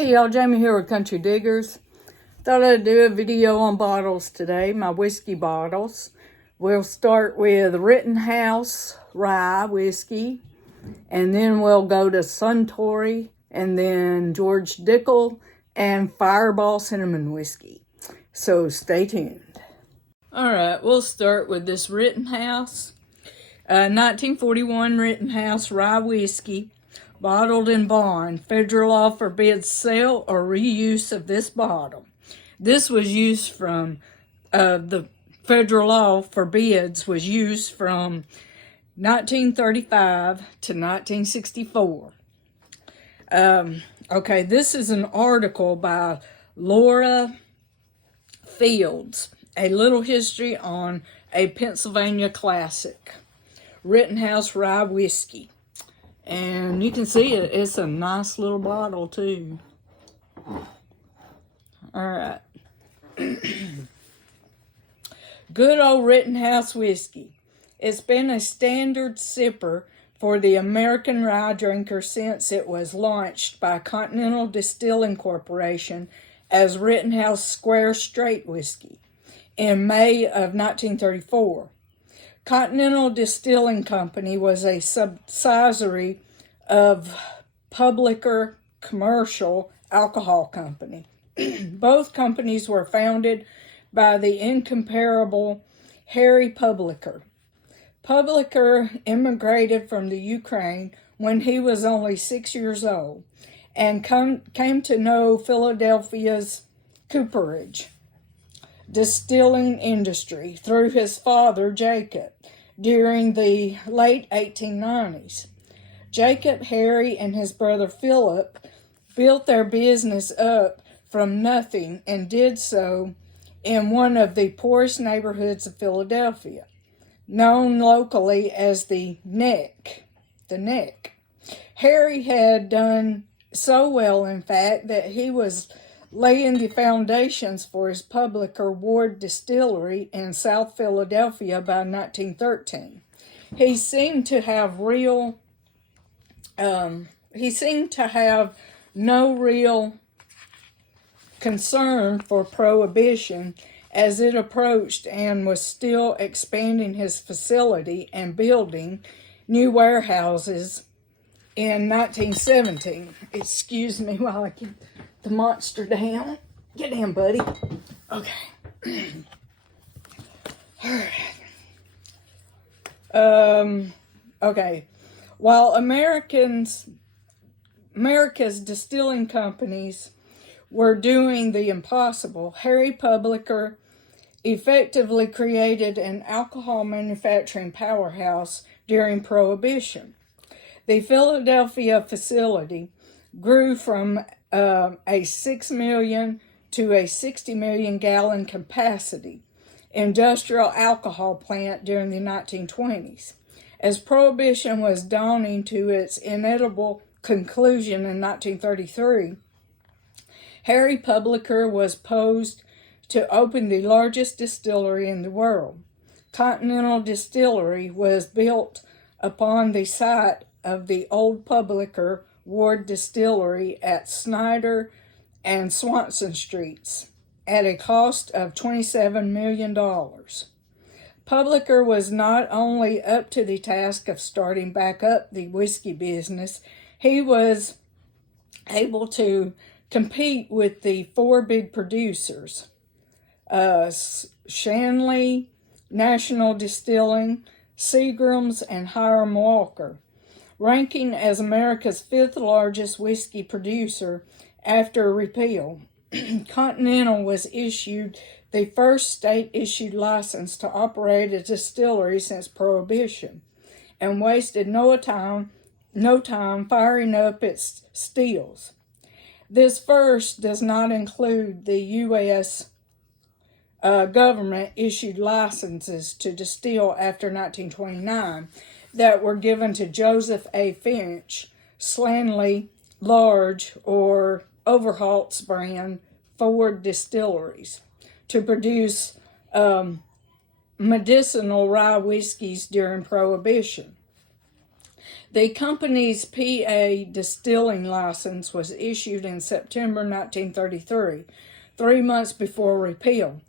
Hey y'all, Jamie here with Country Diggers. Thought I'd do a video on bottles today, my whiskey bottles. We'll start with Rittenhouse Rye Whiskey, and then we'll go to Suntory, and then George Dickel, and Fireball Cinnamon Whiskey. So stay tuned. Alright, we'll start with this Rittenhouse. 1941 Rittenhouse Rye Whiskey. Bottled in bond. Federal law forbids sale or reuse of this bottle. This was used from, the federal law forbids was used from 1935 to 1964. Okay, this is an article by Laura Fields, A Little History on a Pennsylvania Classic, Rittenhouse Rye Whiskey. And you can see it's a nice little bottle too. Alright. Good old Rittenhouse whiskey. It's been a standard sipper for the American rye drinker since it was launched by Continental Distilling Corporation as Rittenhouse Square Straight Whiskey in May of 1934. Continental Distilling Company was a subsidiary of Publicker Commercial Alcohol Company. Both companies were founded by the incomparable Harry Publicker. Publicker immigrated from the Ukraine when he was only 6 years old and came to know Philadelphia's cooperage distilling industry through his father, Jacob, during the late 1890s. Jacob, Harry, and his brother Philip built their business up from nothing and did so in one of the poorest neighborhoods of Philadelphia, known locally as the Neck. The Neck. Harry had done so well, in fact, that he was laying the foundations for his Publicker Ward Distillery in South Philadelphia by 1913. He seemed to have no real concern for prohibition as it approached, and was still expanding his facility and building new warehouses in 1917. Excuse me while I keep the monster down. Get down, buddy. Okay. Okay. While America's distilling companies were doing the impossible, Harry Publicker effectively created an alcohol manufacturing powerhouse during Prohibition. The Philadelphia facility grew from a 6 million to a 60 million gallon capacity industrial alcohol plant during the 1920s. As Prohibition was dawning to its inevitable conclusion in 1933, Harry Publicker was poised to open the largest distillery in the world. Continental Distillery was built upon the site of the old Publicker Ward Distillery at Snyder and Swanson Streets at a cost of $27 million. Publicker was not only up to the task of starting back up the whiskey business, he was able to compete with the four big producers, Shanley, National Distilling, Seagram's, and Hiram Walker, ranking as America's fifth largest whiskey producer after repeal. Continental was issued the first state-issued license to operate a distillery since Prohibition, and wasted no time firing up its stills. This first does not include the U.S. Government issued licenses to distill after 1929 that were given to Joseph A. Finch, Slanley, Large, or Overholt's brand Ford distilleries to produce medicinal rye whiskeys during Prohibition. The company's PA distilling license was issued in September 1933, 3 months before repeal.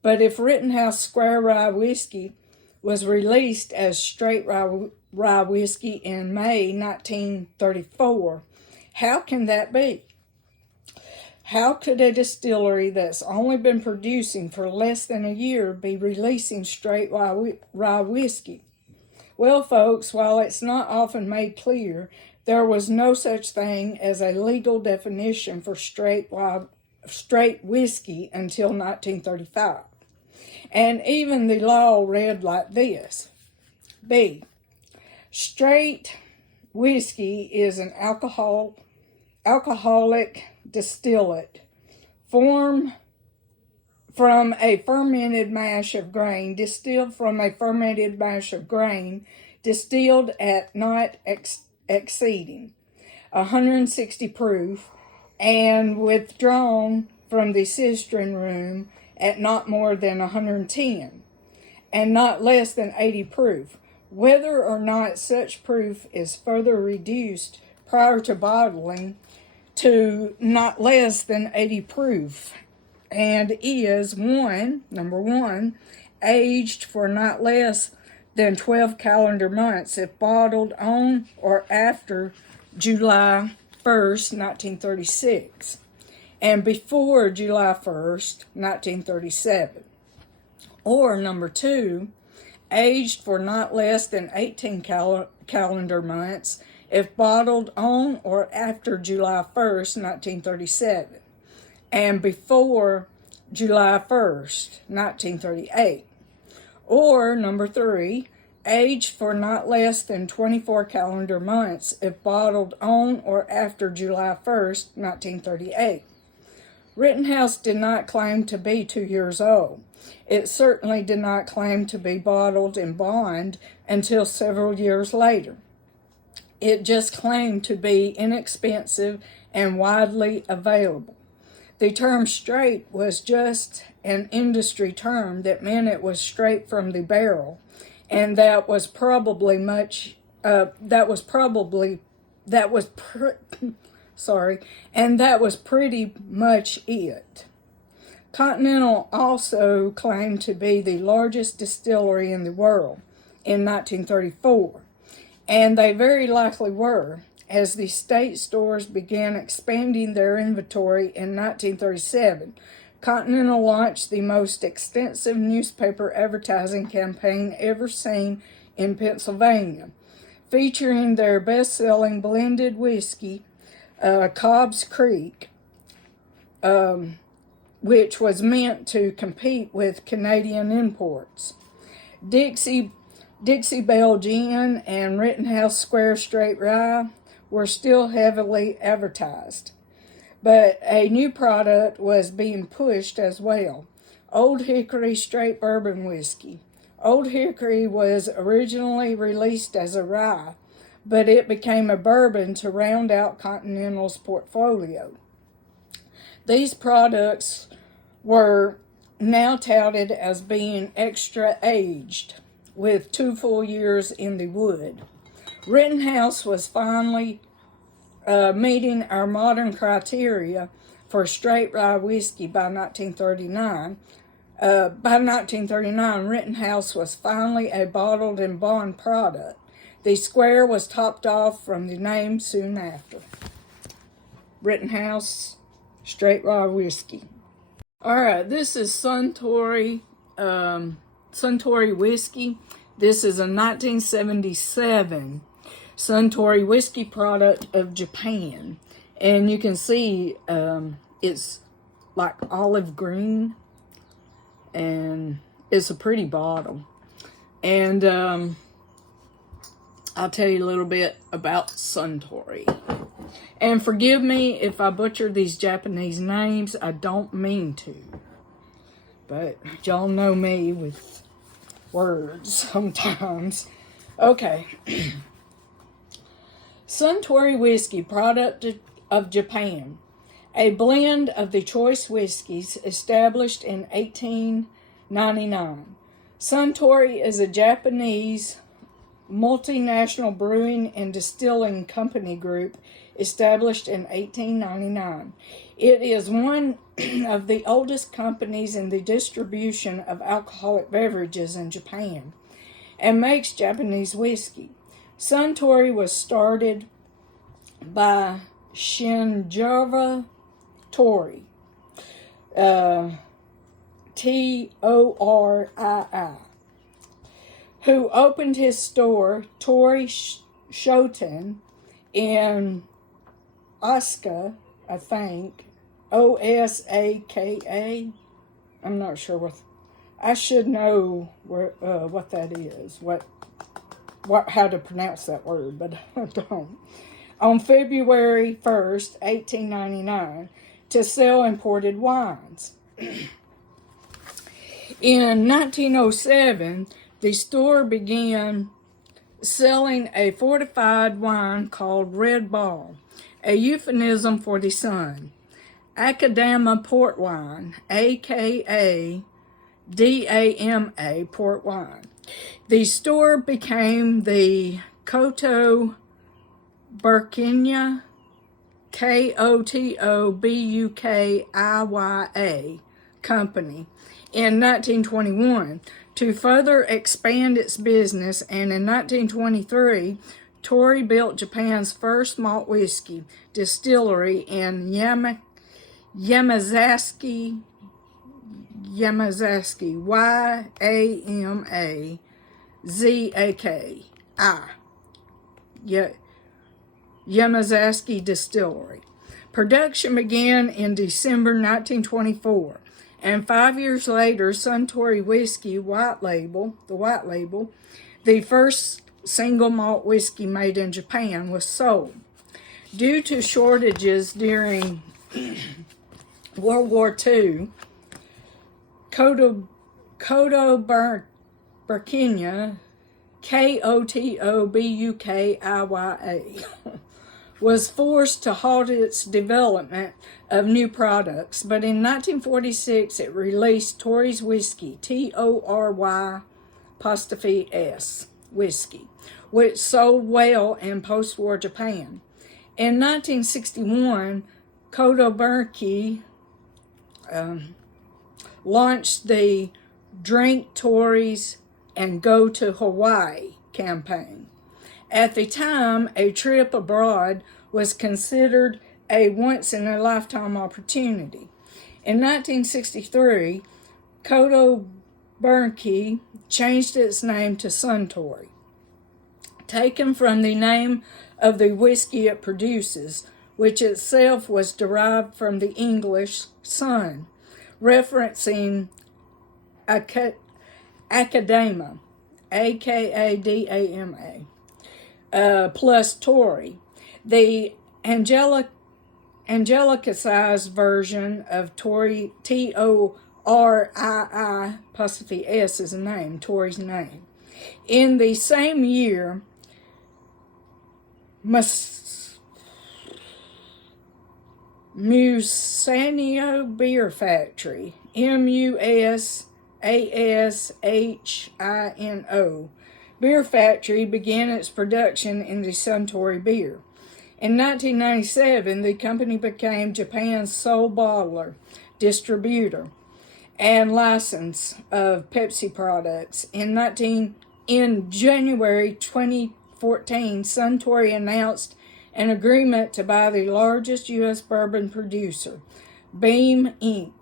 But if Rittenhouse Square Rye Whiskey was released as straight rye whiskey in May 1934, how can that be? How could a distillery that's only been producing for less than a year be releasing straight rye whiskey? Well, folks, while it's not often made clear, there was no such thing as a legal definition for straight whiskey until 1935. And even the law read like this. B. Straight whiskey is an alcoholic distillate formed from a fermented mash of grain, distilled at not exceeding 160 proof, and withdrawn from the cistern room at not more than 110, and not less than 80 proof. Whether or not such proof is further reduced prior to bottling to not less than 80 proof, and is number one, aged for not less than 12 calendar months if bottled on or after July 1st, 1936, and before July 1st, 1937. Or number two, aged for not less than 18 calendar months if bottled on or after July 1st, 1937, and before July 1st, 1938. Or number three, aged for not less than 24 calendar months if bottled on or after July 1st, 1938. Rittenhouse did not claim to be 2 years old. It certainly did not claim to be bottled in bond until several years later. It just claimed to be inexpensive and widely available. The term straight was just an industry term that meant it was straight from the barrel, and that was pretty much it. Continental also claimed to be the largest distillery in the world in 1934, and they very likely were, as the state stores began expanding their inventory in 1937. Continental launched the most extensive newspaper advertising campaign ever seen in Pennsylvania, featuring their best-selling blended whiskey, Cobb's Creek, which was meant to compete with Canadian imports. Dixie Belle Gin and Rittenhouse Square Straight Rye were still heavily advertised, but a new product was being pushed as well: Old Hickory Straight Bourbon Whiskey. Old Hickory was originally released as a rye, but it became a bourbon to round out Continental's portfolio. These products were now touted as being extra aged, with 2 full years in the wood. Rittenhouse was finally meeting our modern criteria for straight rye whiskey by 1939. By 1939, Rittenhouse was finally a bottled and bond product. The square was topped off from the name soon after. Rittenhouse Straight Rye Whiskey. All right, this is Suntory Whiskey. This is a 1977 Suntory whiskey product of Japan. And you can see it's like olive green, and it's a pretty bottle. And I'll tell you a little bit about Suntory. And forgive me if I butcher these Japanese names. I don't mean to. But y'all know me with words sometimes. Okay. Suntory Whiskey, product of Japan. A blend of the choice whiskeys established in 1899. Suntory is a Japanese multinational brewing and distilling company group established in 1899. It is one of the oldest companies in the distribution of alcoholic beverages in Japan and makes Japanese whiskey. Suntory was started by Shinjiro Torii, Torii, who opened his store, Torii Shoten, in Osaka, I think, Osaka. I'm not sure what. I should know what that is. How to pronounce that word, but I don't. On February 1st, 1899, to sell imported wines. In 1907, the store began selling a fortified wine called Red Ball, a euphemism for the sun. Akadama port wine, aka DAMA port wine. The store became the Koto Burkinya, KOTOBUKIYA company in 1921 to further expand its business, and in 1923, Torii built Japan's first malt whiskey distillery in Yamazaki, Yamazaki, Yamazaki Distillery. Production began in December 1924, and 5 years later, Suntory Whiskey the white label, the first single malt whiskey made in Japan, was sold. Due to shortages during World War II, Koto Burkinya, KOTOBUKIYA, was forced to halt its development of new products, but in 1946 it released Tories Whiskey, TORY''S whiskey, which sold well in post-war Japan. In 1961, Koto Burkinya launched the Drink Tories and Go to Hawaii campaign. At the time, a trip abroad was considered a once-in-a-lifetime opportunity. In 1963, Koto Burkinya changed its name to Suntory, taken from the name of the whiskey it produces, which itself was derived from the English sun, referencing Akadama, AKADAMA, plus Torii. The angelicized version of Torii, TORII''S is a name, Tori's name. In the same year, Musashino Beer Factory, MUSASHINO, Beer Factory began its production in the Suntory beer. In 1997, the company became Japan's sole bottler, distributor, and license of Pepsi products. In January 2014, Suntory announced an agreement to buy the largest U.S. bourbon producer, Beam Inc.,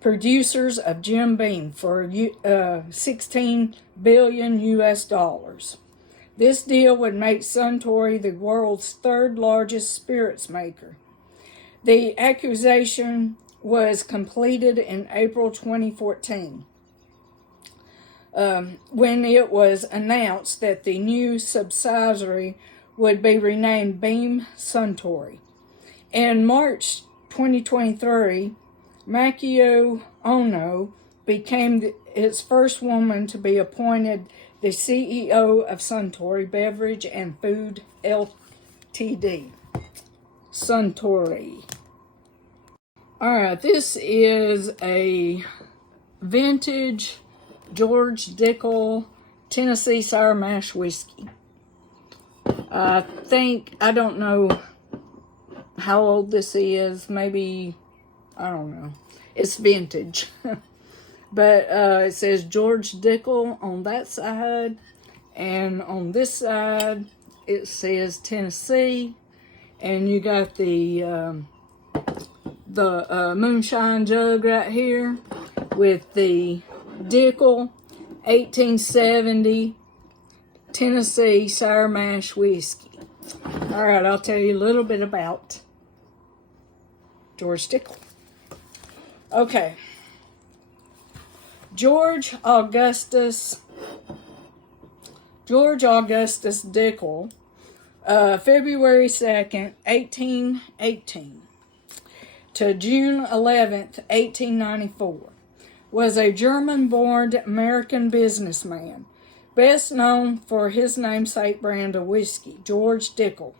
producers of Jim Beam, for $16 billion US. This deal would make Suntory the world's third largest spirits maker. The acquisition was completed in April 2014, when it was announced that the new subsidiary would be renamed Beam Suntory. In March 2023, Makio Ono became its first woman to be appointed the CEO of Suntory Beverage and Food Ltd. Suntory. Alright, this is a vintage George Dickel Tennessee Sour Mash Whiskey. I don't know how old this is. Maybe, I don't know. It's vintage. But it says George Dickel on that side. And on this side, it says Tennessee. And you got the moonshine jug right here with the Dickel 1870 Tennessee Sour Mash Whiskey. All right, I'll tell you a little bit about George Dickel. Okay. George Augustus Dickel, February 2nd, 1818 to June 11th, 1894, was a German-born American businessman, best known for his namesake brand of whiskey, George Dickel,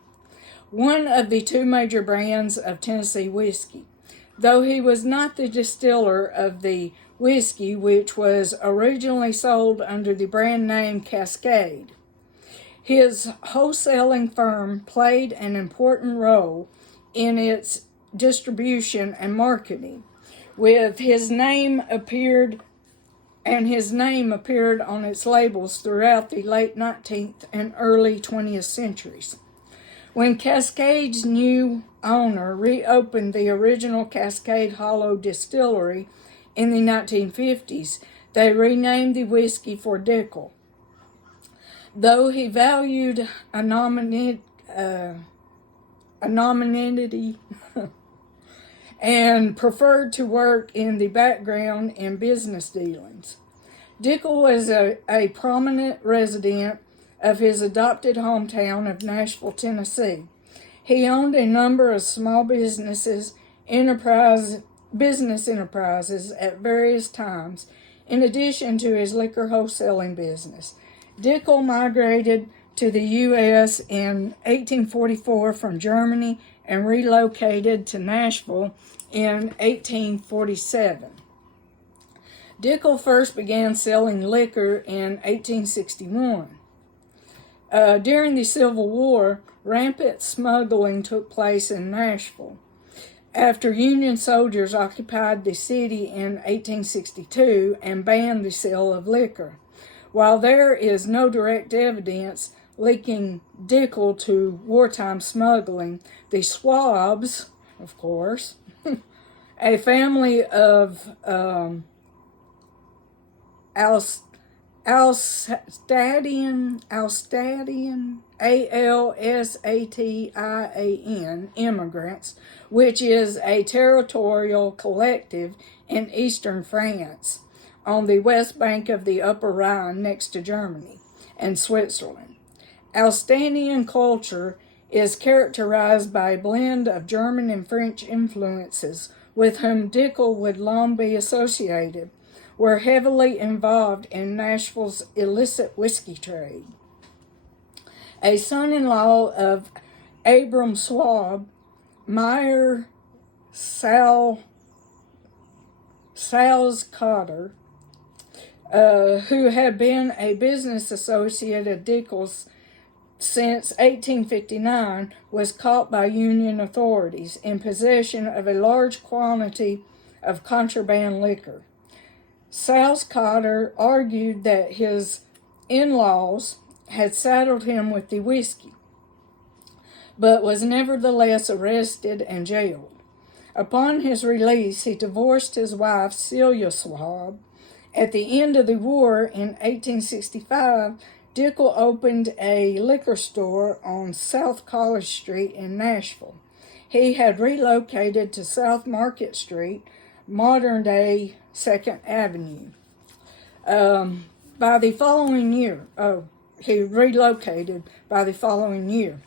one of the two major brands of Tennessee whiskey, though he was not the distiller of the whiskey, which was originally sold under the brand name Cascade. His wholesaling firm played an important role in its distribution and marketing, with his name appeared on its labels throughout the late 19th and early 20th centuries. When Cascade's new owner reopened the original Cascade Hollow Distillery in the 1950s, they renamed the whiskey for Dickel. Though he valued anonymity and preferred to work in the background in business dealings, Dickel was a prominent resident of his adopted hometown of Nashville, Tennessee. He owned a number of small business enterprises at various times, in addition to his liquor wholesaling business. Dickel migrated to the U.S. in 1844 from Germany and relocated to Nashville in 1847. Dickel first began selling liquor in 1861. During the Civil War, rampant smuggling took place in Nashville. After Union soldiers occupied the city in 1862 and banned the sale of liquor. While there is no direct evidence linking Dickel to wartime smuggling, the Swabs, of course, a family of Alsatian, Alsatian immigrants, which is a territorial collective in eastern France, on the west bank of the Upper Rhine next to Germany and Switzerland. Alsatian culture is characterized by a blend of German and French influences, with whom Dickel would long be associated, were heavily involved in Nashville's illicit whiskey trade. A son-in-law of Abram Swab, Meyer Salzkotter, who had been a business associate of Dickel's since 1859, was caught by Union authorities in possession of a large quantity of contraband liquor. Salzkotter argued that his in-laws had saddled him with the whiskey, but was nevertheless arrested and jailed. Upon his release, he divorced his wife, Celia Swab. At the end of the war in 1865, Dickel opened a liquor store on South College Street in Nashville. He had relocated to South Market Street, modern-day 2nd Avenue. By the following year, he relocated by the following year.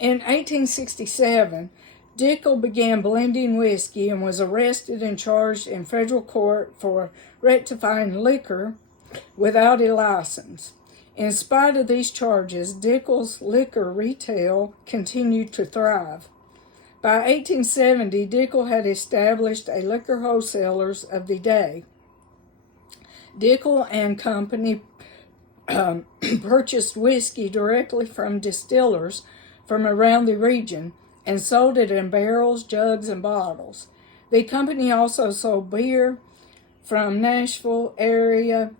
In 1867, Dickel began blending whiskey and was arrested and charged in federal court for rectifying liquor without a license. In spite of these charges, Dickel's liquor retail continued to thrive. By 1870, Dickel had established a liquor wholesalers of the day, Dickel and Company, purchased whiskey directly from distillers from around the region and sold it in barrels, jugs, and bottles. The company also sold beer from Nashville area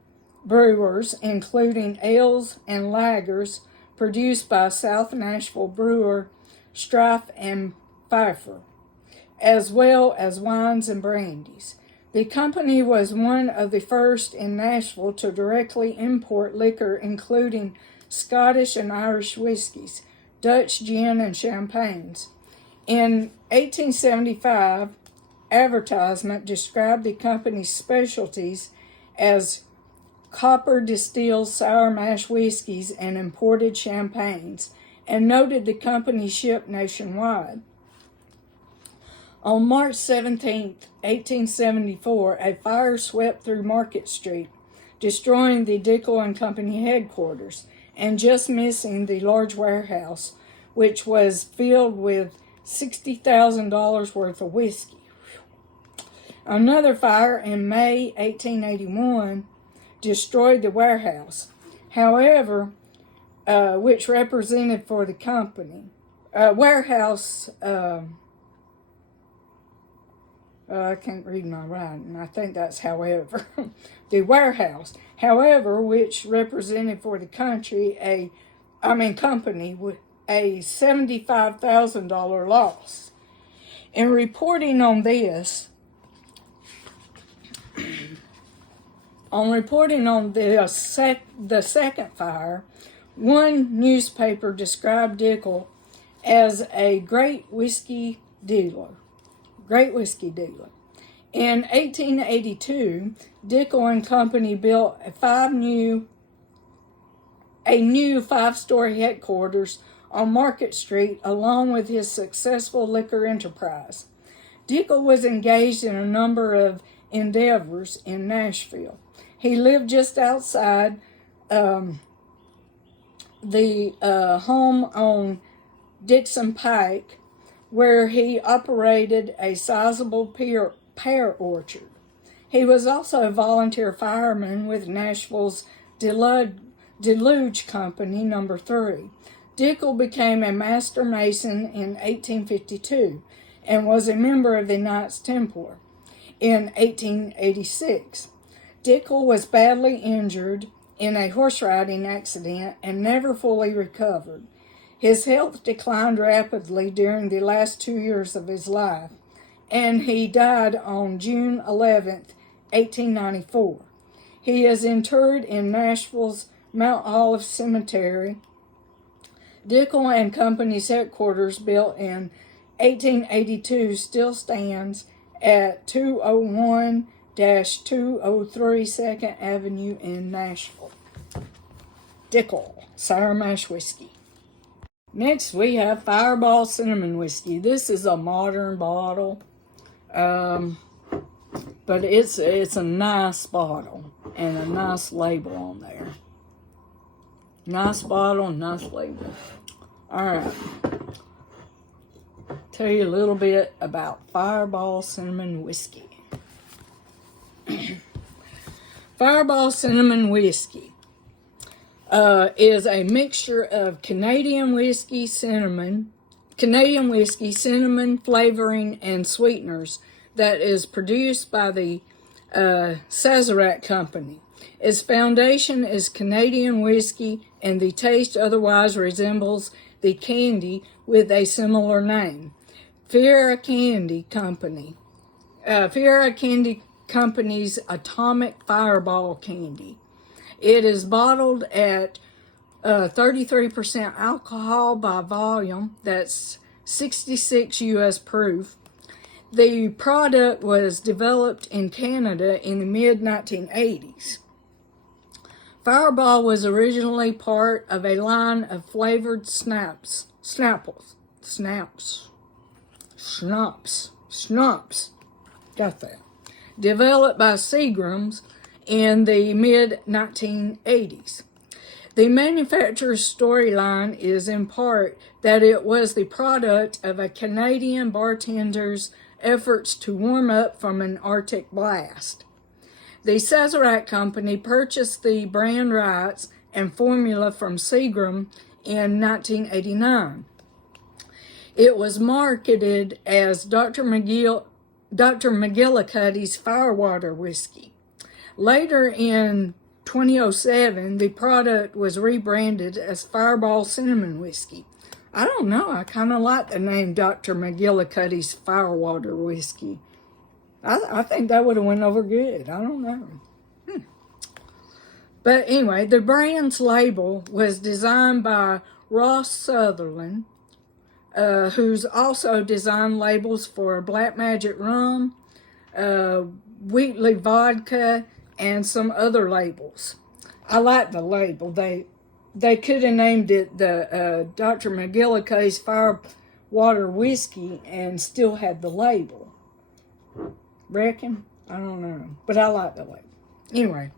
brewers, including ales and lagers produced by South Nashville brewer Strife and Pfeiffer, as well as wines and brandies. The company was one of the first in Nashville to directly import liquor, including Scottish and Irish whiskies, Dutch gin, and champagnes. In 1875, advertisement described the company's specialties as copper distilled sour mash whiskeys and imported champagnes, and noted the company shipped nationwide. On March 17, 1874, a fire swept through Market Street, destroying the Dickel and Company headquarters and just missing the large warehouse, which was filled with $60,000 worth of whiskey. Another fire in May 1881 destroyed the warehouse, however, which represented for the company. I can't read my writing. I think that's however. The warehouse, however, which represented for the company with a $75,000 loss. In reporting on this, the second fire, one newspaper described Dickel as a great whiskey dealer. In 1882, Dickel and Company built a new five-story headquarters on Market Street, along with his successful liquor enterprise. Dickel was engaged in a number of endeavors in Nashville. He lived just outside the home on Dixon Pike, where he operated a sizable pear orchard. He was also a volunteer fireman with Nashville's Deluge Company No. 3. Dickel became a master mason in 1852 and was a member of the Knights Templar in 1886. Dickel was badly injured in a horse riding accident and never fully recovered. His health declined rapidly during the last 2 years of his life, and he died on June 11, 1894. He is interred in Nashville's Mount Olive Cemetery. Dickel and Company's headquarters, built in 1882, still stands at 201-203 2nd Avenue in Nashville. Dickel, sour mash whiskey. Next, we have Fireball Cinnamon Whiskey. This is a modern bottle, but it's a nice bottle and a nice label on there. Nice bottle, nice label. All right. Tell you a little bit about Fireball Cinnamon Whiskey. Fireball Cinnamon Whiskey is a mixture of Canadian whiskey, cinnamon flavoring, and sweeteners that is produced by the Sazerac Company. Its foundation is Canadian whiskey, and the taste otherwise resembles the candy with a similar name, Fiera Candy Company's Atomic Fireball Candy. It is bottled at 33% alcohol by volume. That's 66 U.S. proof. The product was developed in Canada in the mid-1980s. Fireball was originally part of a line of flavored schnapps. Got that. Developed by Seagram's in the mid-1980s. The manufacturer's storyline is in part that it was the product of a Canadian bartender's efforts to warm up from an Arctic blast. The Sazerac Company purchased the brand rights and formula from Seagram in 1989. It was marketed as Dr. McGillicuddy's Firewater Whiskey. Later in 2007, the product was rebranded as Fireball Cinnamon Whiskey. I don't know, I kind of like the name Dr. McGillicuddy's Firewater Whiskey. I think that would have went over good. I don't know. But anyway, the brand's label was designed by Ross Sutherland, who's also designed labels for Black Magic Rum, Wheatley Vodka, and some other labels. I like the label. They could have named it the Dr. McGillicuddy's Firewater Whiskey and still had the label. Reckon? I don't know. But I like the label. Anyway.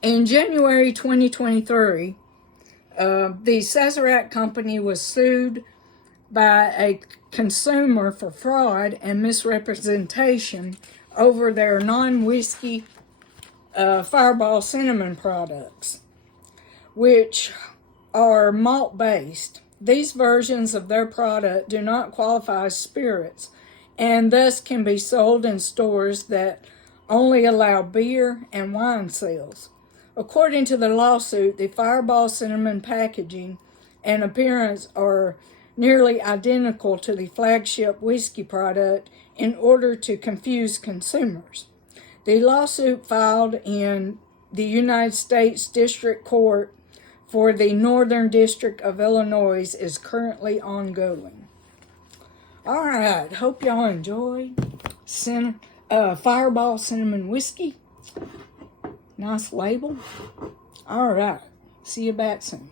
In January 2023, the Sazerac Company was sued by a consumer for fraud and misrepresentation over their non-whiskey Fireball Cinnamon products, which are malt-based. These versions of their product do not qualify as spirits and thus can be sold in stores that only allow beer and wine sales. According to the lawsuit, the Fireball Cinnamon packaging and appearance are nearly identical to the flagship whiskey product in order to confuse consumers. The lawsuit filed in the United States District Court for the Northern District of Illinois is currently ongoing. All right, hope y'all enjoy Fireball Cinnamon Whiskey. Nice label. All right. See you back soon.